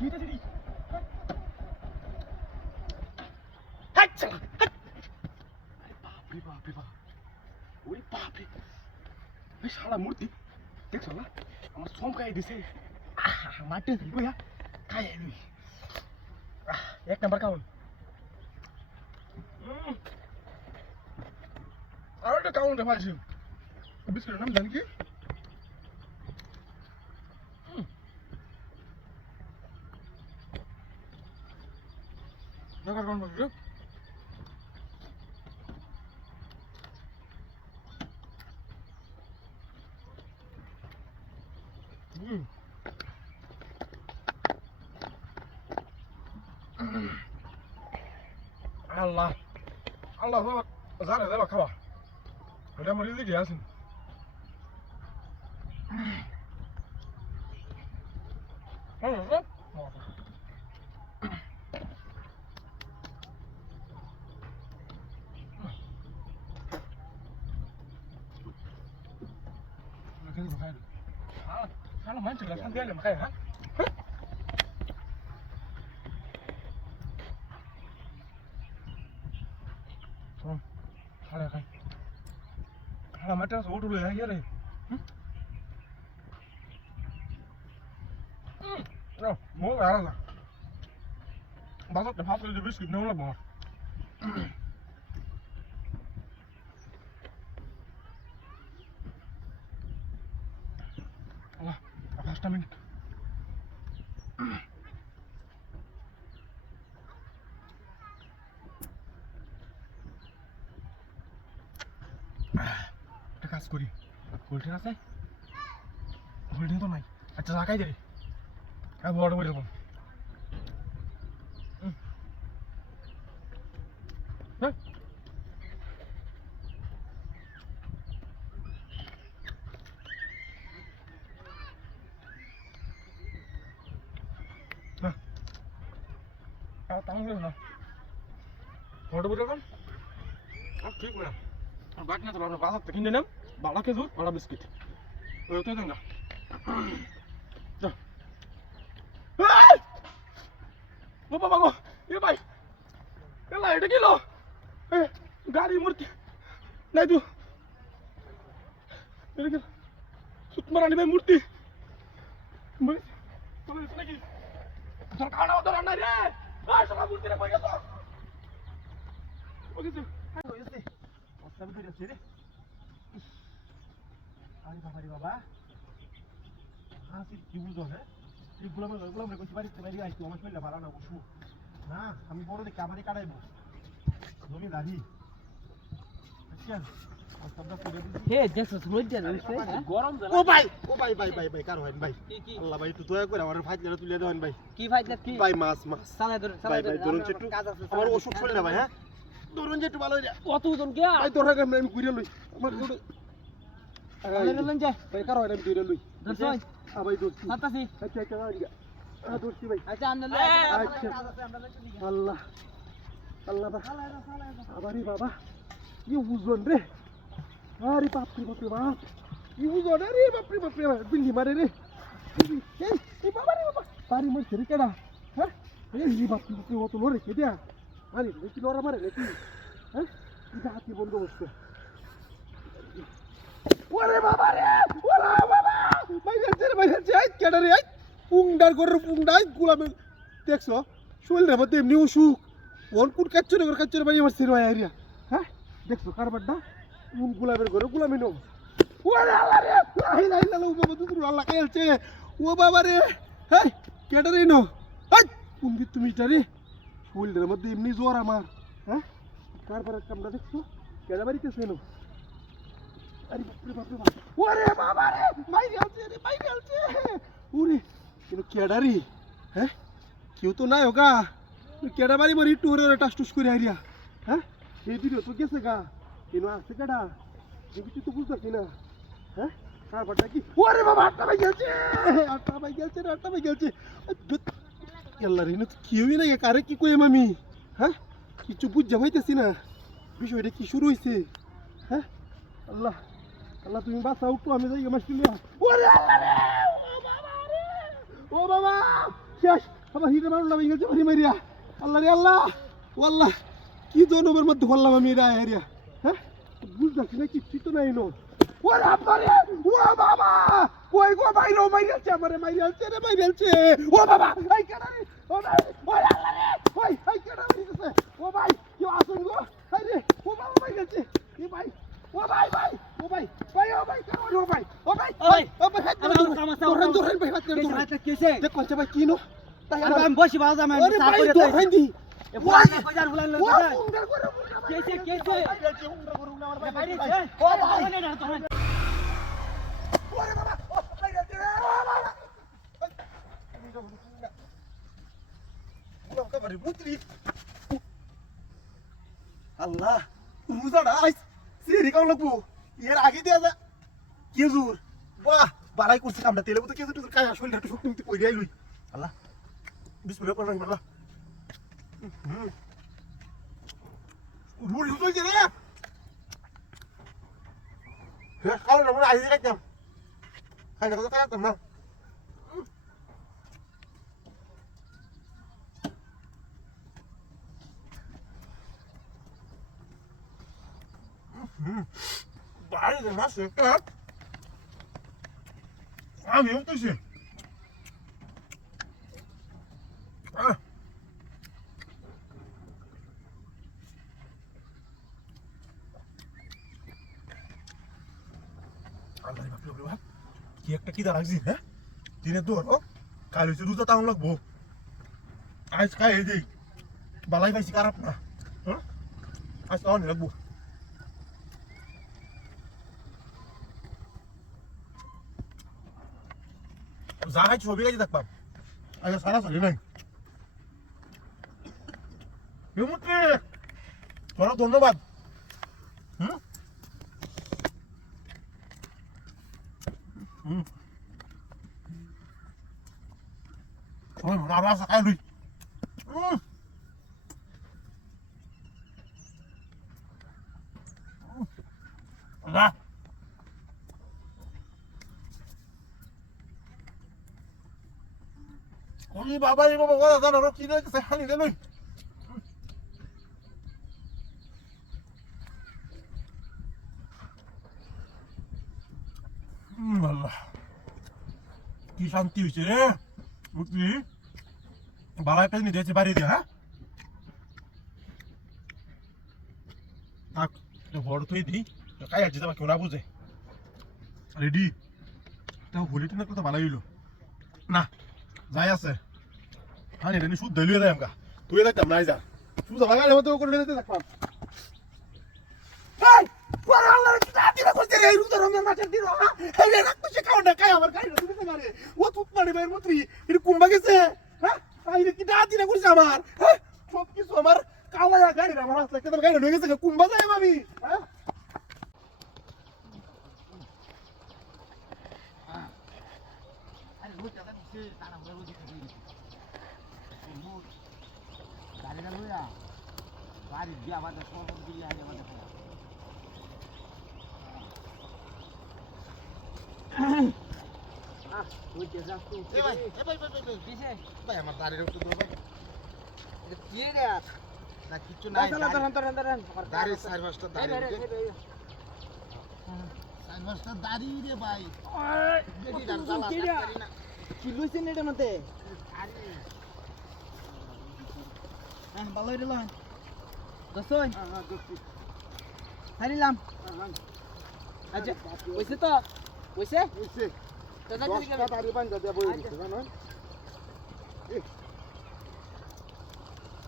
গিটা দিদি হাট চালা হাট আরে বাপ রে বাপ ওরে বাপ রে এই শালা মূর্তি দেখছো না আমার চমকাই দিছে মাটি ধরবো ইয়া খাই লুই এক নাম্বার কাউন আর একটা কাউন রে ফালছি বিস্কুটের নাম জানি কি না কারণ বলছো আল্লাহ আল্লাহ জানে দেবা খাওয়া ওটা আমার দিকে আসেন Kalau main jelas nanti ada makanya, ha? Kalau kan, kalau macam seorang dulu ya, ya deh. Rồi, mua vào rồi. Bao giờ để phát lên biscuit nấu là bỏ. Allah, 5 minit. একটা কাজ করি গোল্ডেন আছে golden তো নাই আচ্ছা রাখাই যাই আর বড় করে দেবো হ্যাঁ আর তাহলে না বড় করে দেবো আর ঠিক না বাট না তো আমরা বাজার থেকে কিনে নিলাম 12 খেজুর 12 বিস্কিট ওইটাই দেন না বাবা বাবা এ ভাই এলা এটা কিলো এ গাড়ি মূর্তি নাই তো এটা কি সুতমারানি ভাই মূর্তি ভাই তুমি এটা কি তোর খানা ওদের নাই রে আর সব মূর্তি রে কই গেছো ওকে হইছে অস্তাবি কইরা ছেড়ে আরে বাবা হাসি কি বুঝো হ্যাঁ এই গোলাম রে কইছি বাড়িতে বাইরে আইছি আমার শরীরটা ভালো না বসু না আমি বড় দেখে আমারই কাটাইবো জমি দাঁড়ি আচ্ছা অস্তাবটা করে দিছি হে দেখছ রোজা রইছে গরম জানা ও ভাই কার হইন ভাই আল্লাহ ভাই একটু দয়া করে আমার ফাইজলা তুলে দেন ভাই কি ফাইজলা কি ভাই মাছ চালাই ধরে ধরুন একটু আমার ওষুধ ছড়ে না ভাই হ্যাঁ ধরুন যে একটু ভালো হইরা কত ওজন কে ভাই তোরা আমি ঘুরে লই আমার ওটা আরে লন যা ভাই কার হইরা আমি ঘুরে লই ধরছই ভাই দোস্তি আতাছি আচ্ছা দোস্তি ভাই আচ্ছা আনলে আচ্ছা আল্লাহ আল্লাহ আবারি বাবা কি বুঝন রে আরে বাপ কি বুঝন রে বাপ রে বিল্লি মারে রে এই বাবা রে বাবা পারি মন ছেড়ে কেডা হ্যাঁ এই বাপ রে অত লরে কে দেয়া আরে কি লরা মারে নাকি হ্যাঁ এটা হাতি বন্ধ বসছে ওরে বাবা রে ওরে বাবা বাইরে আই কেডা রে আই পুংডার পুংডাই গুলামে দেখছো শরীরের মধ্যে এমনি অসুখ কোন কাচ্চরে ভাই আমার সিরো আইরিয়া হ্যাঁ দেখছো কারবারটা কোন গুলামের ঘরে গুলামি নো ওরে আল্লাহ রে লা ইলাহা ও বাবা দুদুর আল্লাহ খেলছে ও বাবা রে হেই কেডা রে নো হাই কোন দি তুমি এটা রে শরীরের মধ্যে এমনি জ্বর আমার হ্যাঁ কারবারের কামটা দেখছো কেডা বাড়িতেছে নো আরে বাপ রে ওরে বাবা রে বাইরে আলছে ওরে কিন্তু কেডা রে হ্যাঁ কেউ তো নাই হোগা কেডা বাড়ি মারি টুরে টাসটুস করে আইরিয়া হ্যাঁ এই ভিডিও তো গেছে গা কেন আছে কেডা দেখি তো বুঝতাছি না হ্যাঁ কারবারটা কি ওরে বাবা আটটা ভাই গেছে আল্লাহ রে না কেউই নাই কারে কি কই আমি হ্যাঁ কিছু বুঝা হইতেছি না বিষয়টা কি শুরু হইছে হ্যাঁ আল্লাহ আল্লাহ তুমি বাঁচাও একটু আমি যাই আমার ওরে আল্লাহ রে ও বাবা শেষ আবার হিটে মারুন না ভেঙে গেছে মারিয়া আল্লাহ রে আল্লাহ ও আল্লাহ কি জনমের মধ্যে বললাম আমি এরা এরিয়া হ্যাঁ বুঝতেছি না কিচ্ছু তো নাই নো ওরে আব্বারে ও বাবা কই গো বাইরে মাইরাছে আমারে মাইরাছে রে মাইরাছে ও বাবা এই কেডা রে ও ভাই ওই আল্লাহ রে ওই এই কেডা মাইরাছে ও ভাই কি আসুন গো এই রে ও বাবা মাইরাছে এ ভাই ও ভাই ভাই ও ভাই ভাই ও ভাই কেমন ও ভাই ও ভাই ও ভাই আমার দৌড়ান ভাই হাত করে দৌড়ান কেসে দেখ কোন ভাই কি নো তাই আমি বসি বাবা জামাই আমি সাপ করে তাই ফাইন্দি এ বড় বাজার বুলান লই কেসে কেসে আমার ভাই ও ভাই ওরে বাবা ও ভাই রে আল্লাহ মুজাড়া আইস সিরি কাউ লাগবো এর আগে দেয়া যা কেজুর বাহ বালাই করছে কামটা তেলে তো কেজুর তুই কায়া শরীরটা একটু শক্তি মিতে কই আইলুই আল্লাহ বিসমিল্লাহ পড়াই আল্লাহ রুড়ি হইছে রে হে কাল না আই যাইতাম খাই না তো খাইতাম না Vale, demás, ¿qué? Ah, bien, ¿qué sí? Ah. Allah, বাবা কি একটা কি দাঁড়াইছি হ্যাঁ দিনে তোর ও কাল হইছে রোজা তাও লাগবো আজ খাই এই দেই বালাই পাইছি খারাপ না হ্যাঁ আজ তাও লাগবো যা খাই ছবি কাজে দেখবাম আচ্ছা সারা চলে নাই হেমুত্রী তোরা ধন্যবাদ হুম হুম ওই রাবা সাকাই লই না ওই বাবা এই বাবা ওরা জানো কি রে হানি দে লই আল্লাহ কি শান্তি হইছে রে বুঝলি বালাই পেনি দিয়েছে বাড়ি দিয়ে হ্যাঁ থাক বড় তুই দি কাই আছে যাবা কেউ না বুঝে রেডি তাও হোলিটা না কত ভালো হইলো না যাই আছে হ্যাঁ রে শুদ্ধ হইলো যাই আমকা তুই দেখতাম নাই যা তুই যাবা গালে মতো করে দিতে দেখলাম এই ওরে আল্লাহ কি তাতি না করতে রে রুদর রঙের মাছের দিন এই রে রাখতো সে খাওয়া না খাই আমার খাই না তুমি তো মারে ও তুত মারে ভাই মন্ত্রী এটা কুম্বা গেছে হ্যাঁ এই রে কি তাতি না করছে আমার হ্যাঁ সব কিছু আমার কাওয়া গাড়ি আমার হাত লাগতে তো গাড়ি হয়ে গেছে কুম্বা যায় আমি হ্যাঁ আরে রুদ দাদা সে তারা বড় রুদ খাই রুদ গাড়ি না লইয়া গাড়ি দিয়া বাদে সব দিলি আগে বাদে ওই যে যাস তুই এ ভাই কিসে ভাই আমার দাড়ির একটু দাও ভাই এটা কি রে না কিছু নাই দাড়ি চার পাঁচটা দাড়ি চার পাঁচটা দাড়ি রে ভাই বেটি দাঁড় জ্বালা করি না কি লইছেন এটার মধ্যে আরে হ্যাঁ ভালো হইলো দোস্তই হ্যাঁ দোস্তি হারিলাম আচ্ছা কইছে তো কইছে কইছে দাদা কি দাড়ি বান্ধা দেয়া বই দিছে জানো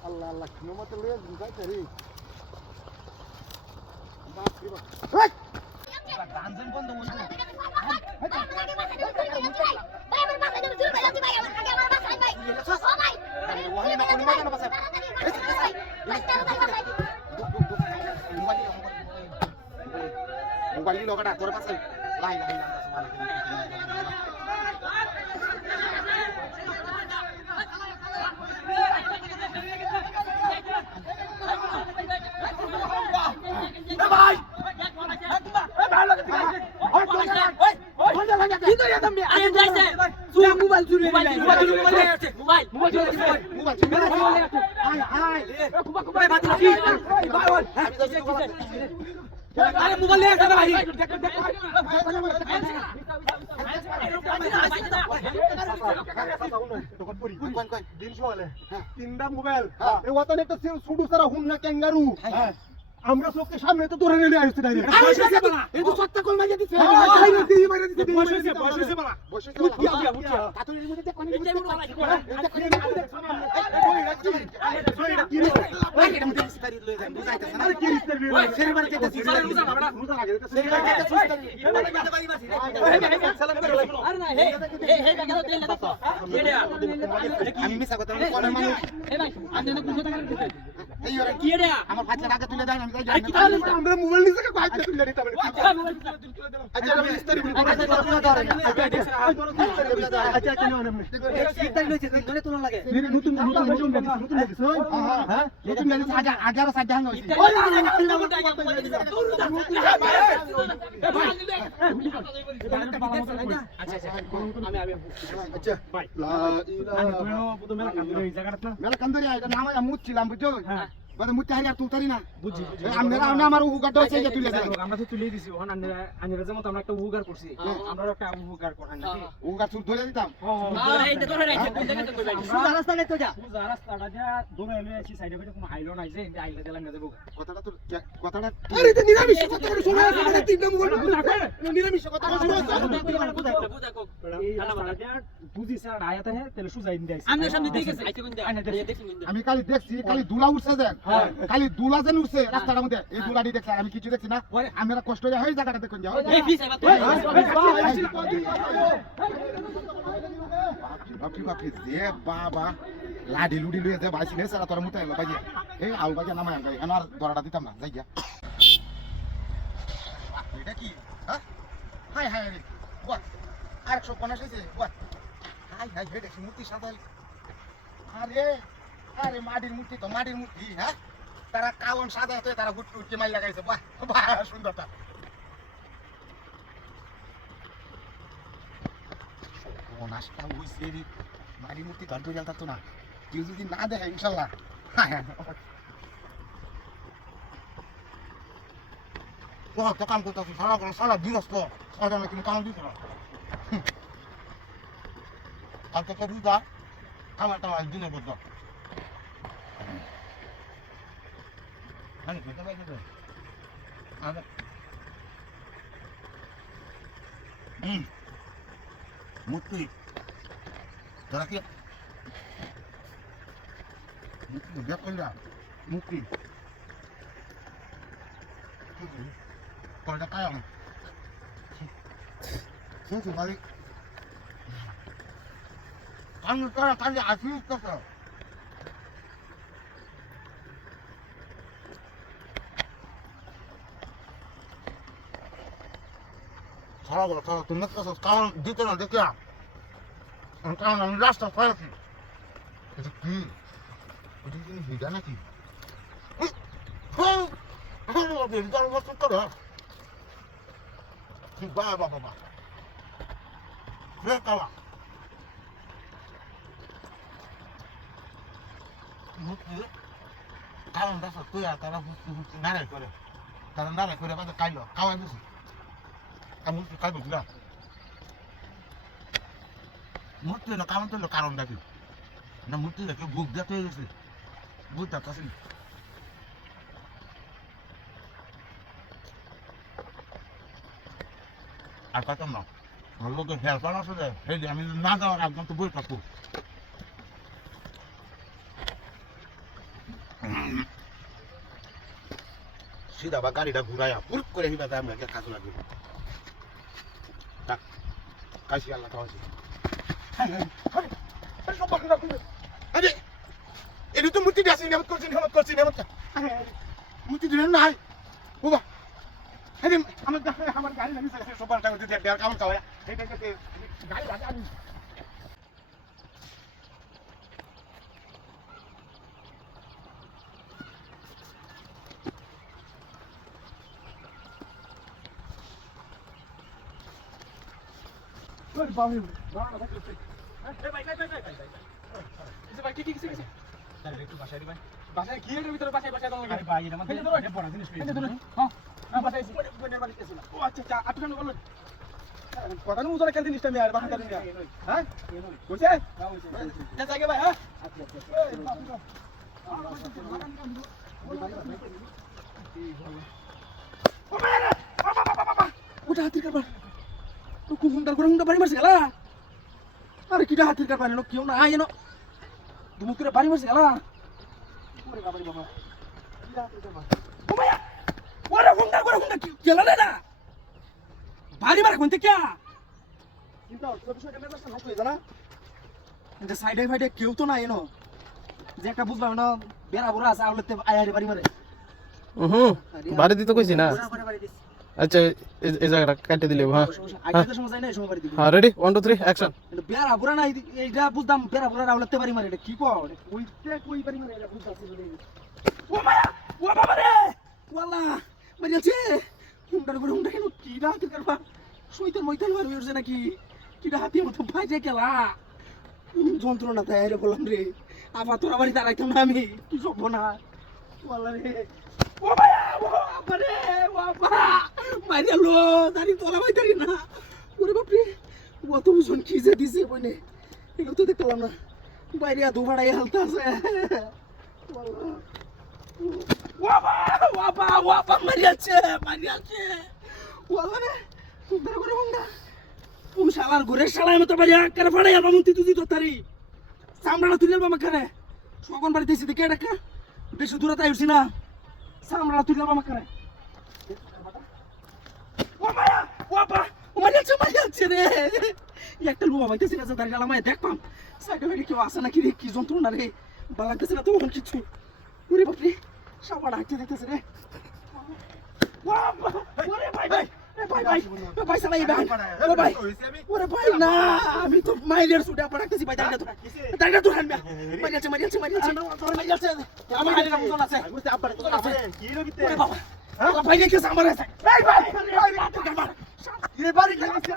আল্লাহ আল্লাহ কি মত লয়ে যাইতে রে বাপ রে বাপ গানজন বন্ধ মনে ভাই আমার মাথা ধরে জুর ভাই ভাই আমার আগে আমার মাথা ভাই ও ভাই ওখানে না কোন মাথা না পাছে মোবাইল লোকটা তোর পাশে লাই লাই না ভাই কি কইয়া তুমি আগে যাইছে মোবাইল চুরি হয়ে গেছে মোবাইল চুরি আয় কুবা কুবা বাতি আরে মোবাইল নিয়ে আসবে ভাই দিন সকালে তিনটা মোবাইল এই ওয়াতন একটা সুডু সারা হুমনা ক্যাঙ্গারু আমরা চোখের সামনে তো ধরে নিয়ে আসছে ডাইরেক্ট এই তো সত্তা কল মাইয়া দিছে বসেছে বালা কাতুরির মধ্যে কোন আমি মিছা কথা কোন মানুষ আমার বাচ্চা আগে তুলে দেন আমি যাই আমরা মোবাইল নিছে কে বাইক তুলে দিতে হবে আচ্ছা আমি ইস্তারি বলি আচ্ছা কেন আমি ইস্তারি লইছে ধরে তোলা লাগে নতুন হ্যাঁ নতুন গাড়ি আগে 11 সাইড হাঙ্গা হইছে আচ্ছা আচ্ছা ভাই লা ইলাহা মেলা কান্দরি আইতা নাম আমি মুচ্ছিলাম বুঝছো বাদে মুতে হারিয়া তুলতারি না বুঝি আমরা আমার উগার দছে যে তুলে দেন আমরা তো তুলে দিছি ওখানে আনিরা যেমন আমরা একটা উগার করছি আমরা একটা উগার করান নাকি উগার চুল ধরে দিতাম এই তো ধরে রাখছে কোন জায়গাতে কই বাইছি সুজা রাস্তাটা তো যা সুজা রাস্তাটা যা দমে এলে আছি সাইডে বাইরে কোনো আইলো নাই যে আইলে দিলাম না দেব কথাটা তো কথাটা আরে তো নিরামিষ কথা করে শোনা আছে মানে তিনটা মোবাইল নিরামিষ কথা শোনা আছে বুঝা কো এই রাস্তাটা বুঝি স্যার আয়াতে হে তাহলে সুজা ইন দেইছে আমি সামনে দেখে গেছি আইতে কোন আমি কালি দেখছি কালি দুলা উঠছে দেন খালি দুলা যেন উঠছে রাস্তাটার মধ্যে এই দুলাটি দেখছি আমি কিছু দেখছি না আমরা কষ্ট হয়ে হয় জায়গাটা দেখুন যাও বাপি বাপি যে বাবা লাডি লুডি লুয়ে যে বাইছি নে সারা তোর মুতে এলো বাইয়ে এই আউ বাইয়া নামায় আঙ্গাই আমার দরাটা দিতাম না যাই গিয়া এটা কি হ্যাঁ হাই হাই রে বাহ 150 হইছে বাহ হাই হাই হে দেখি মূর্তি সাদাল আরে আরে মাটির মূর্তি তো মাটির মূর্তি হ্যাঁ তারা কাওন সাদা তো তারা গুট গুট মাইল লাগাইছে বাহ বাহ সুন্দরতা ও নাস্তা হইছে রে মাটির মূর্তি গান করে জ্বালতা তো না কেউ যদি না দেখে ইনশাআল্লাহ হ্যাঁ ও তো কাম করতে সারা দিবস তো সারা না কিন্তু কাম দিতে না কালকে তো রুদা আমার দিনের বদল আরে কত বাইরে তো আরে মুক্তি তোরা কি মুক্তি ব্যাক করলা মুক্তি কয়টা কায়াম শুনছো বাড়ি আমি তোরা কাজে আসিস কত খাওয়া খাওয়া তুমি কারণ দিতে না দেখে কারণ আমি রাস্তা পাইছি এটা কি এটা কি ভিড়া নাকি বাবা বাবা কাওয়া কারণ রাস্তা তুই আর তারা নাড়াই করে বাদে কাইলো খাওয়াই দিছি আমি কাজ করছি না মূর্তি না কারণ তো কারণটা কি না মূর্তি দেখে বুক দেখতে হয়ে গেছে বুঝতে পারছি আর পাতাম না আমার লোকের হেল্পার আছে যে আমি না যাওয়ার একদম তো বই পাবো সিধা বা গাড়িটা ঘুরাইয়া পুরুপ করে হিবা যায় আমরা কাজ লাগবে কাশি আল্লাহ খাওয়াছি আরে এটা তো মূর্তি আছে নেমত করছি মূর্তি দিলেন নাই বাবা আরে আমার গাড়ি লাগি সবার টাকা দিতে দেড় কাম খাওয়া এটা গাড়ি লাগে আমি বাবু দাঁড়া ভাই ভাই ভাই ভাই ভাই ভাই কি কি তাহলে একটু বাসায় ভাই বাসায় কি এর ভিতরে বাসায় দাও আরে ভাই এটা আমাদের বড় জিনিস হ্যাঁ বাসায় বোনের বাড়িতে ছিল ও আচ্ছা আচ্ছা আপনি কেন বললেন কথা নু উজরে কেন জিনিসটা আমি আর বাসা দিন হ্যাঁ কইছে যা জায়গা ভাই হ্যাঁ আচ্ছা আচ্ছা ওটা হাতির কারবার তো কুকুন্ডার করে হুন্ডা বাড়ি মারছে গেলা আরে কিটা হাতির কারবার এনো কেউ না আয় এনো দুমুক করে বাড়ি মারছে গেলা ওরে বাবা রে বাবা কিটা হাতির কারবার ও মায়া ওরে হুন্ডা কি গেলা না বাড়ি মার কোনতে কিয়া কিন্তু সব বিষয়টা মেজাজটা নষ্ট হয়ে জানা এটা সাইডে ফাইডে কেউ তো না এনো যে একটা বুঝলাম না বেড়া বুড়া আছে আউলেতে আয়ারে বাড়ি মারে বাড়ি দিতে কইছি না বাড়ি দিস আচ্ছা এই জায়গাটা কেটে দিলে হ্যাঁ আইতে সময় যায় না সময় বাড়ি দিবি হ্যাঁ রেডি 1 2 3 অ্যাকশন এটা বেড়া বুড়া না এইটা বুঝতাম বেড়া বুড়া আউলেতে বাড়ি মারে এটা কি কও কইতে কই বাড়ি মারে এটা বুঝতাছি ও মায়া ও বাবা রে ওয়াল্লা মারিয়াছে হুন্ডার করে হুন্ডা কেন কি না হাতির কারবার শয়তান ময়তান মারবে উঠছে নাকি কিটা হাতির মতো ভাজে গেলা যন্ত্রণা তাই রে বললাম রে আবার তোরা বাড়ি দাঁড়াইতাম না আমি কি সব না ওয়াল্লা রে ও মায়া ও বাবা রে ও বাবা মারিয়া লো দাঁড়ি তোরা ভাই দাঁড়ি না ওরে বাপরে ও তো ওজন কি যে দিছে বনে এগুলো তো দেখলাম না বাইরে দুবাড়াই হালতা আছে ওয়াবা মারিয়াছে ওয়ালা রে সুন্দর করে হুন্ডা কোন শালার ঘরে শালা মতো বাড়ি আকারে ফাড়াই আর মামুতি তুই তো তারি সামরাটা তুই বাবা করে সকন বাড়িতে এসে দেখে ডাকা বেশি দূরে তাই উঠছি না সামরাটা তুই বাবা করে ও মায়া ওয়াবা মারিয়াছে রে একটা লোয়া বাইতেছি না দাঁড়িয়ে আলামায় দেখপাম সাইডে বাইরে কেউ আসে নাকি রে কি যন্ত্রণা রে ভালো লাগতেছে না তো কিছু ওরে বাপরে সবার হাঁটতে দেখতেছে রে ওরে ভাই ভাই ভাই ভাই ভাই সালাই ভাই ও ভাই ওরে ভাই না আমি তো মাইলের সুটা পড়াতেছি ভাই দাঁড়া তো হানবা মারিয়াছে আমার হাতে ওজন আছে আব্বার তো আছে কি রকিতে ওরে বাবা ভাই কে সামনে আছে ভাই ভাই কি বাড়ি খাইছে